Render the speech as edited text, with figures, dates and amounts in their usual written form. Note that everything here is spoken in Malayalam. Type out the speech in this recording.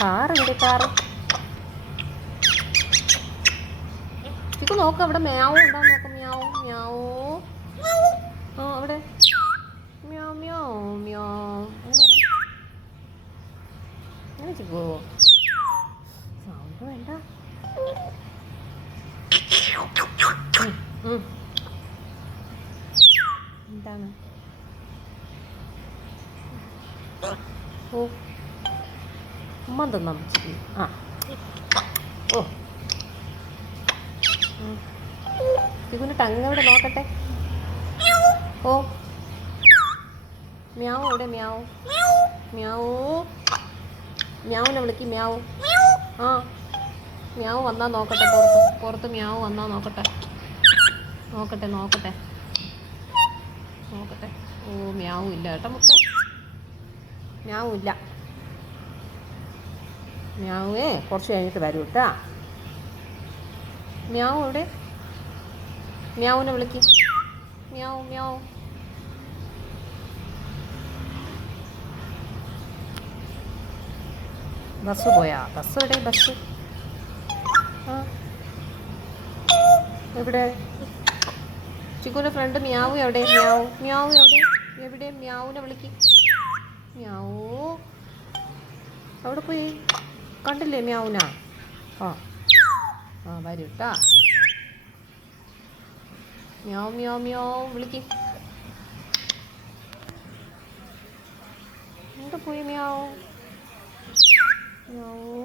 കാറുണ്ട്, കാറ്. ചിക്കു നോക്ക്, അവിടെ മ്യാവും ഉണ്ടാവും, നോക്ക്. മ്യാവും മ്യാവോ. ആ അവിടെ മ്യാ മ്യാ മ്യാ. അങ്ങനെ ചിക്കു സൗണ്ട് വേണ്ട. എന്താണ്? ഓ, ഉമ്മ തിന്നാം ചിക്കു. ആ ഓ, ചിക്കുവിൻ്റെ ടങ്ങ് എവിടെ നോക്കട്ടെ. ഓ, മ്യാവും എവിടെ? മ്യാവും മ്യാവൂ. മ്യാവിനെ വിളിക്ക്. മ്യാവും. ആ, മ്യാവ് വന്നാൽ നോക്കട്ടെ. പുറത്ത് മ്യാവ് വന്നാൽ നോക്കട്ടെ. നോക്കട്ടെ നോക്കട്ടെ നോക്കട്ടെ. ഓ, മ്യാവും ഇല്ല കേട്ടോ മുട്ട. മ്യാവും ഇല്ല. മ്യാവേ കുറച്ച് കഴിഞ്ഞിട്ട് വരും കേട്ടാ. മ്യാവും എവിടെ? മ്യാവിനെ വിളിക്ക്. മ്യാവും മ്യാവും. ബസ് പോയാ? ബസ് എവിടെ? ബസ് ആ എവിടെ? ചിക്കുവിൻ്റെ ഫ്രണ്ട് മ്യാവു എവിടെ? മ്യാവു മ്യാവു എവിടെ? എവിടെ? മ്യാവിനെ വിളിക്ക്. മ്യാവൂ. അവിടെ പോയി? കണ്ടില്ലേ മ്യാവുനാ? ആ ആ വരൂ കേട്ടാ. മ്യാവ് മ്യാവ് മ്യാവ് വിളിക്ക്. എവിടെ പോയി മ്യാവ്? മ്യാവൂ.